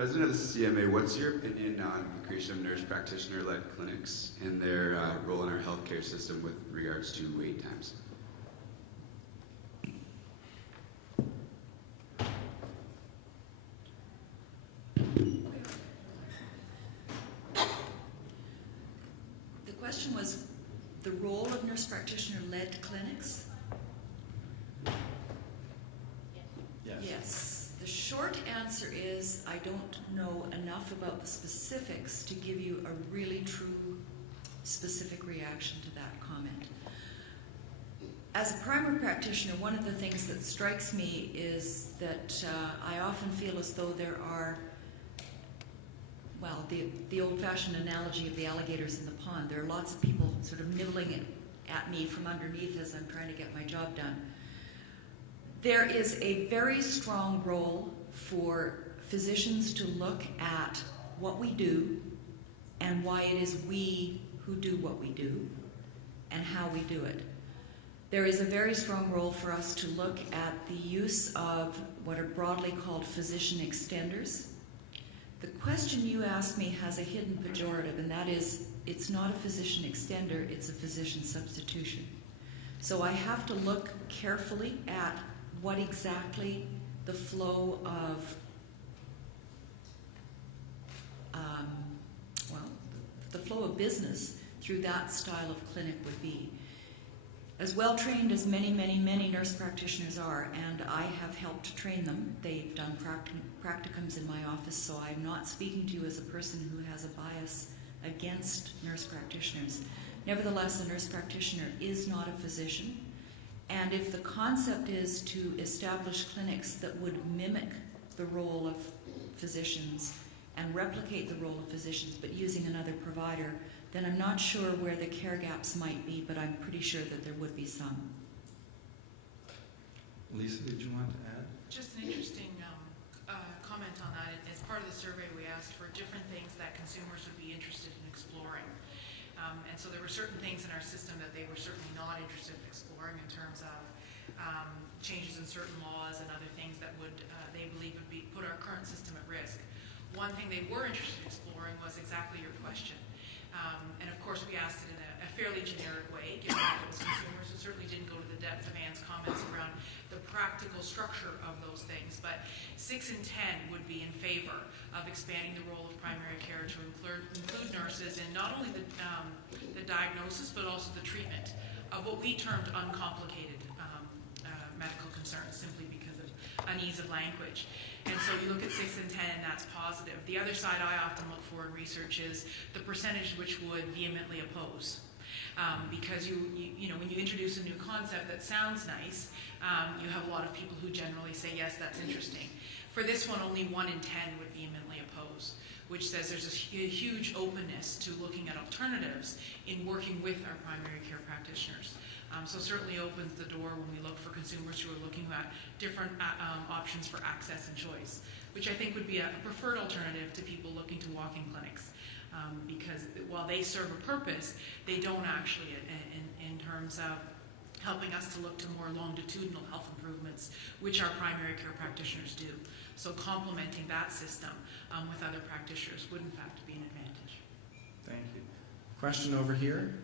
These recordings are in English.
President of the CMA, what's your opinion on the creation of nurse practitioner-led clinics and their role in our healthcare system with regards to wait times? The question was the role of nurse practitioner-led clinics? Yes. The short answer is I don't know enough about the specifics to give you a really true specific reaction to that comment. As a primary practitioner, one of the things that strikes me is that I often feel as though there are, well, the old-fashioned analogy of the alligators in the pond. There are lots of people sort of nibbling it at me from underneath as I'm trying to get my job done. There is a very strong role for physicians to look at what we do and why it is we who do what we do and how we do it. There is a very strong role for us to look at the use of what are broadly called physician extenders. The question you asked me has a hidden pejorative, and that is it's not a physician extender, it's a physician substitution. So I have to look carefully at what exactly the flow of, the flow of business through that style of clinic would be. As well trained as many, many, many nurse practitioners are, and I have helped to train them, they've done practicums in my office, so I'm not speaking to you as a person who has a bias against nurse practitioners. Nevertheless, a nurse practitioner is not a physician. And if the concept is to establish clinics that would mimic the role of physicians and replicate the role of physicians but using another provider, then I'm not sure where the care gaps might be, but I'm pretty sure that there would be some. Lisa, did you want to add? Just an interesting comment on that. As part of the survey, we asked for different things that consumers would be interested in exploring. And so there were certain things in our system that they were certainly not interested in exploring in terms of changes in certain laws and other things that would they believe would put our current system at risk. One thing they were interested in exploring was exactly your question. And of course we asked it in a fairly generic way, given that it was consumers who certainly didn't go to the depth of Anne's comments around the practical structure of those things. But 6 in 10 would be in favor of expanding the role of primary care to include nurses in not only the diagnosis but also the treatment of what we termed uncomplicated medical concerns, simply because of unease of language. And so you look at 6 in 10, and that's positive. The other side I often look for in research is the percentage which would vehemently oppose. Because you know, when you introduce a new concept that sounds nice, you have a lot of people who generally say, yes, that's interesting. For this one, only 1 in 10 would vehemently oppose, which says there's a huge openness to looking at alternatives in working with our primary care practitioners. So certainly opens the door when we look for consumers who are looking at different options for access and choice, which I think would be a preferred alternative to people looking to walk-in clinics. Because while they serve a purpose, they don't actually, in terms of helping us to look to more longitudinal health improvements, which our primary care practitioners do. So complementing that system with other practitioners would in fact be an advantage. Thank you. Question over here.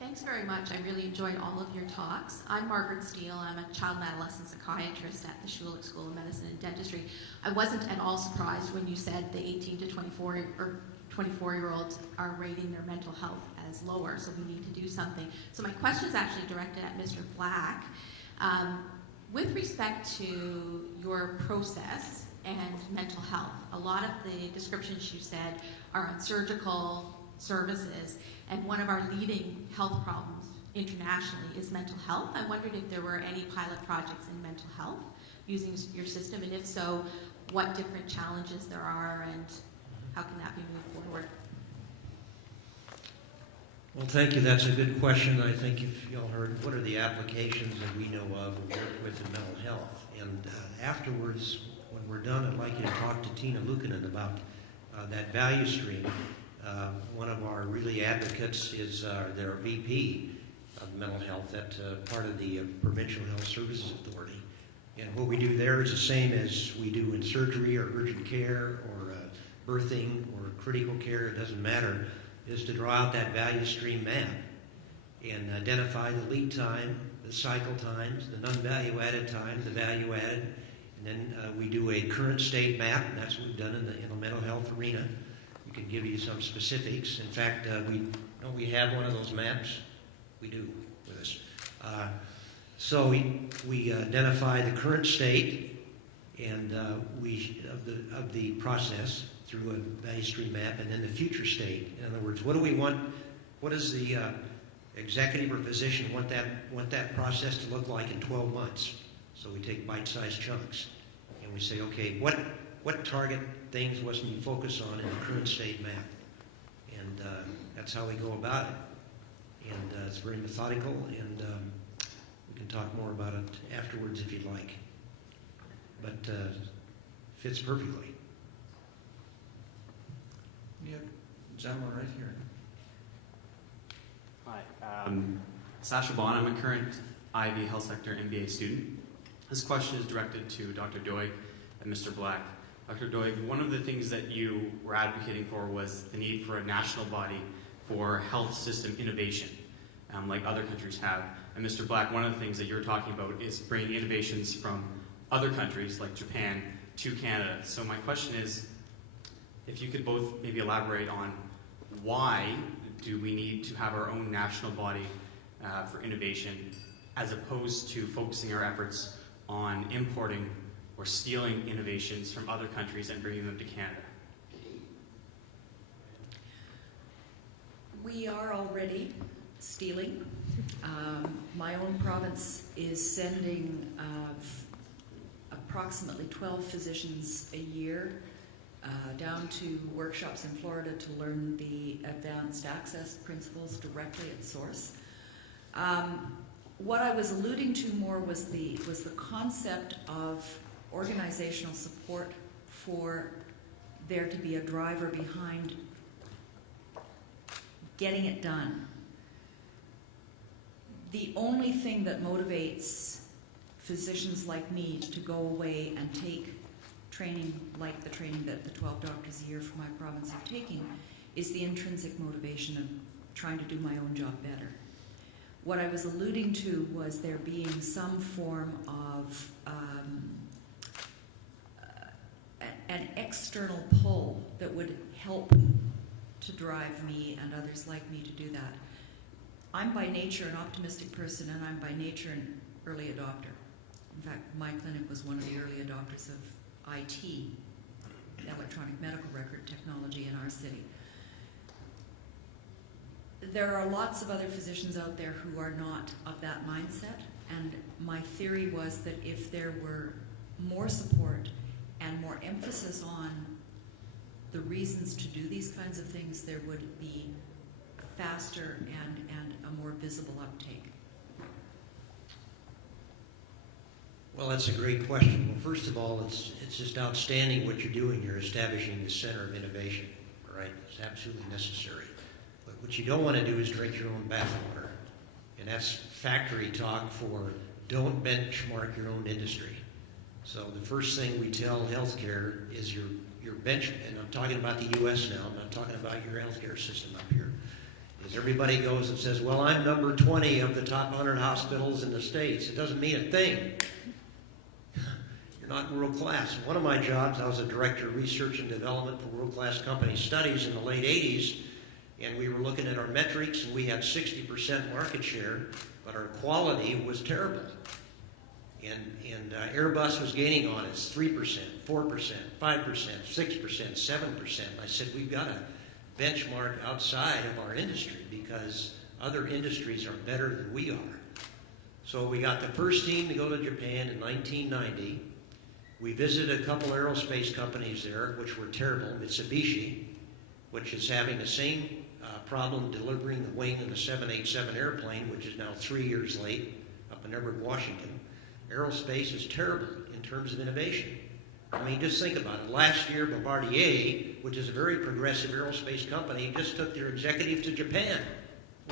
Thanks very much. I really enjoyed all of your talks. I'm Margaret Steele. I'm a child and adolescent psychiatrist at the ICHIL School of Medicine and Dentistry. I wasn't at all surprised when you said the 18 to 24 or 24-year-olds are rating their mental health as lower, so we need to do something. So my question is actually directed at Mr. Black. With respect to your process and mental health, a lot of the descriptions you said are on surgical services, and one of our leading health problems internationally is mental health. I wondered if there were any pilot projects in mental health using your system, and if so, what different challenges there are and how can that be moved forward? Well, thank you. That's a good question. I think if y'all heard, what are the applications that we know of with the mental health? And afterwards, when we're done, I'd like you to talk to Tina Luukkonen about that value stream. One of our really advocates is their VP of mental health at part of the Provincial Health Services Authority. And what we do there is the same as we do in surgery or urgent care or birthing or critical care, it doesn't matter, is to draw out that value stream map and identify the lead time, the cycle times, the non-value added time, the value added, and then we do a current state map, and that's what we've done in the mental health arena. We can give you some specifics. In fact, we have one of those maps. We do with us. So we identify the current state and of the process through a value stream map, and then the future state. In other words, what do we want? What does the executive or physician want that process to look like in 12 months? So we take bite-sized chunks, and we say, okay, what target things must we focus on in the current state map? And that's how we go about it. And it's very methodical, and we can talk more about it afterwards if you'd like. But fits perfectly. Yeah, gentleman right here. Hi, Sasha Bond. I'm a current Ivy Health Sector MBA student. This question is directed to Dr. Doig and Mr. Black. Dr. Doig, one of the things that you were advocating for was the need for a national body for health system innovation, like other countries have. And Mr. Black, one of the things that you're talking about is bringing innovations from other countries, like Japan, to Canada. So my question is, if you could both maybe elaborate on why do we need to have our own national body for innovation, as opposed to focusing our efforts on importing or stealing innovations from other countries and bringing them to Canada? We are already stealing. My own province is sending approximately 12 physicians a year down to workshops in Florida to learn the advanced access principles directly at source. What I was alluding to more was the concept of organizational support for there to be a driver behind getting it done. The only thing that motivates physicians like me to go away and take training like the training that the 12 doctors a year from my province are taking is the intrinsic motivation of trying to do my own job better. What I was alluding to was there being some form of an external pull that would help to drive me and others like me to do that. I'm by nature an optimistic person, and I'm by nature an early adopter. In fact, my clinic was one of the early adopters of IT, electronic medical record technology, in our city. There are lots of other physicians out there who are not of that mindset, and my theory was that if there were more support and more emphasis on the reasons to do these kinds of things, there would be faster and a more visible uptake. Well, that's a great question. Well, first of all, it's just outstanding what you're doing. You're establishing the center of innovation, right? It's absolutely necessary. But what you don't want to do is drink your own bathwater. And that's factory talk for don't benchmark your own industry. So the first thing we tell healthcare is your bench, and I'm talking about the U.S. now, I'm not talking about your healthcare system up here, is everybody goes and says, well, I'm number 20 of the top 100 hospitals in the States. It doesn't mean a thing. You're not world class. One of my jobs, I was a director of research and development for world-class company studies in the late 80s, and we were looking at our metrics, and we had 60% market share, but our quality was terrible. And Airbus was gaining on us 3%, 4%, 5%, 6%, 7%. I said, we've got to benchmark outside of our industry because other industries are better than we are. So we got the first team to go to Japan in 1990. We visited a couple aerospace companies there, which were terrible. Mitsubishi, which is having the same problem delivering the wing of the 787 airplane, which is now 3 years late up in Everett, Washington. Aerospace is terrible in terms of innovation. I mean, just think about it. Last year, Bombardier, which is a very progressive aerospace company, just took their executive to Japan.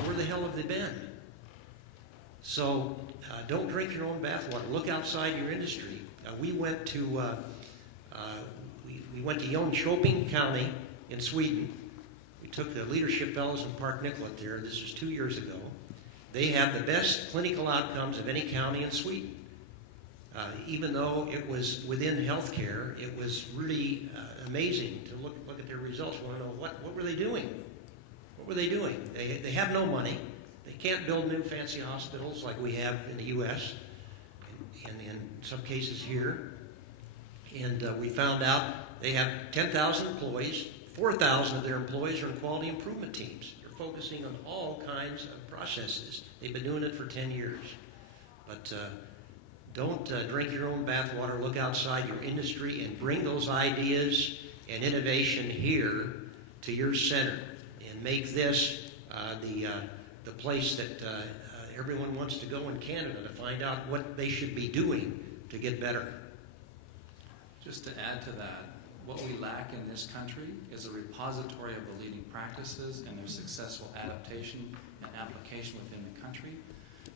Where the hell have they been? So don't drink your own bathwater. Look outside your industry. We went to Jönköping County in Sweden. We took the Leadership Fellows in Park Nicollet there. This was 2 years ago. They have the best clinical outcomes of any county in Sweden. Even though it was within healthcare, it was really amazing to look at their results. Want to know what were they doing? What were they doing? They have no money. They can't build new fancy hospitals like we have in the U.S. and in some cases here. And we found out they have 10,000 employees. 4,000 of their employees are in quality improvement teams. They're focusing on all kinds of processes. They've been doing it for 10 years. But don't drink your own bathwater. Look outside your industry and bring those ideas and innovation here to your center and make this the place that everyone wants to go in Canada to find out what they should be doing to get better. Just to add to that, what we lack in this country is a repository of the leading practices and their successful adaptation and application within the country.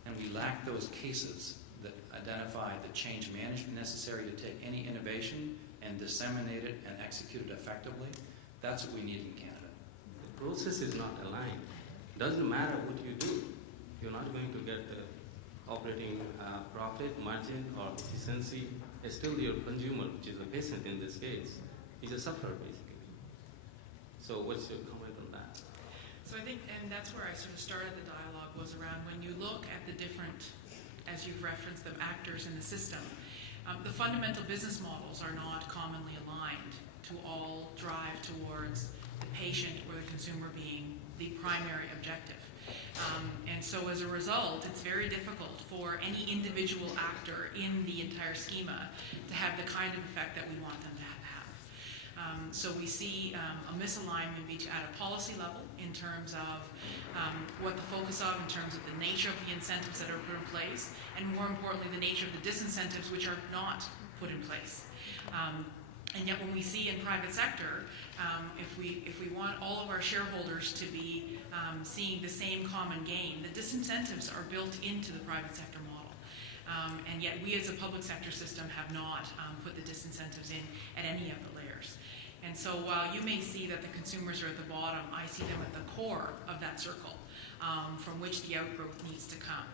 And we lack those cases that identify the change management necessary to take any innovation and disseminate it and execute it effectively. That's what we need in Canada. The process is not aligned. Doesn't matter what you do. You're not going to get the operating profit, margin, or efficiency. It's still your consumer, which is a patient in this case, is a sufferer basically. So what's your comment on that? So I think, and that's where I sort of started the dialogue, was around when you look at the different, as you've referenced them, actors in the system, the fundamental business models are not commonly aligned to all drive towards the patient or the consumer being the primary objective. And so as a result, it's very difficult for any individual actor in the entire schema to have the kind of effect that we want them to have. So we see a misalignment at a policy level in terms of what the focus of, in terms of the nature of the incentives that are put in place, and more importantly, the nature of the disincentives which are not put in place. And yet when we see in private sector, if we want all of our shareholders to be seeing the same common gain, the disincentives are built into the private sector model. And yet we as a public sector system have not put the disincentives in at any of the layers. And so while you may see that the consumers are at the bottom, I see them at the core of that circle from which the outgrowth needs to come.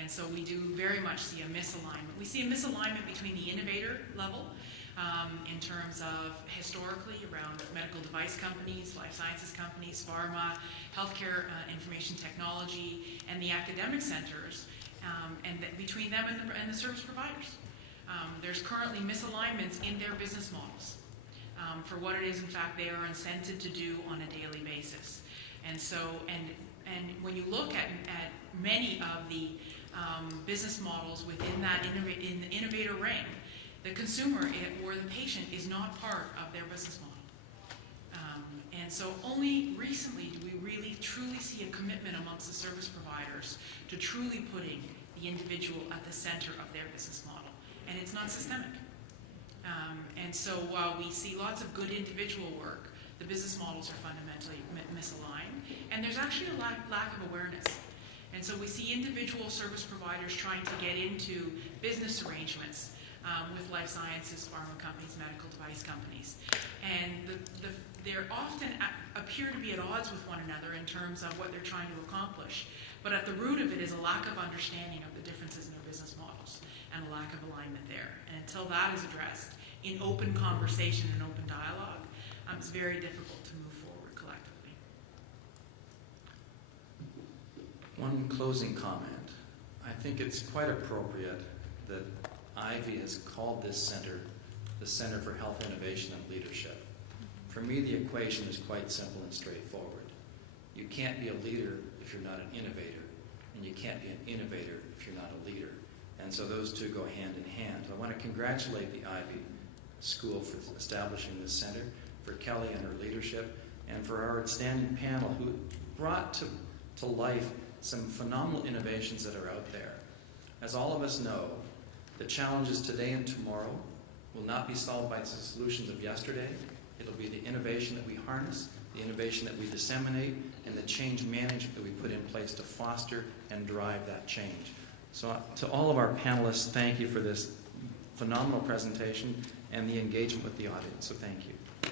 And so we do very much see a misalignment. We see a misalignment between the innovator level in terms of historically around medical device companies, life sciences companies, pharma, healthcare information technology, and the academic centers, and between them and the service providers. There's currently misalignments in their business models for what it is, in fact, they are incented to do on a daily basis. And so, and when you look at many of the business models within that in the innovator ring, the consumer or the patient is not part of their business model. And so only recently do we really truly see a commitment amongst the service providers to truly putting the individual at the center of their business model. And it's not systemic. And so while we see lots of good individual work, the business models are fundamentally misaligned. And there's actually a lack of awareness. And so we see individual service providers trying to get into business arrangements with life sciences, pharma companies, medical device companies. And they're often appear to be at odds with one another in terms of what they're trying to accomplish. But at the root of it is a lack of understanding of the differences in their business models and a lack of alignment there. And until that is addressed in open conversation and open dialogue, it's very difficult to move forward collectively. One closing comment. I think it's quite appropriate that Ivy has called this center the Center for Health Innovation and Leadership. For me, the equation is quite simple and straightforward. You can't be a leader if you're not an innovator, and you can't be an innovator if you're not a leader. And so those two go hand in hand. I want to congratulate the Ivy School for establishing this center, for Kelly and her leadership, and for our outstanding panel who brought to life some phenomenal innovations that are out there. As all of us know, the challenges today and tomorrow will not be solved by the solutions of yesterday. It'll be the innovation that we harness, the innovation that we disseminate, and the change management that we put in place to foster and drive that change. So to all of our panelists, thank you for this phenomenal presentation and the engagement with the audience. So thank you.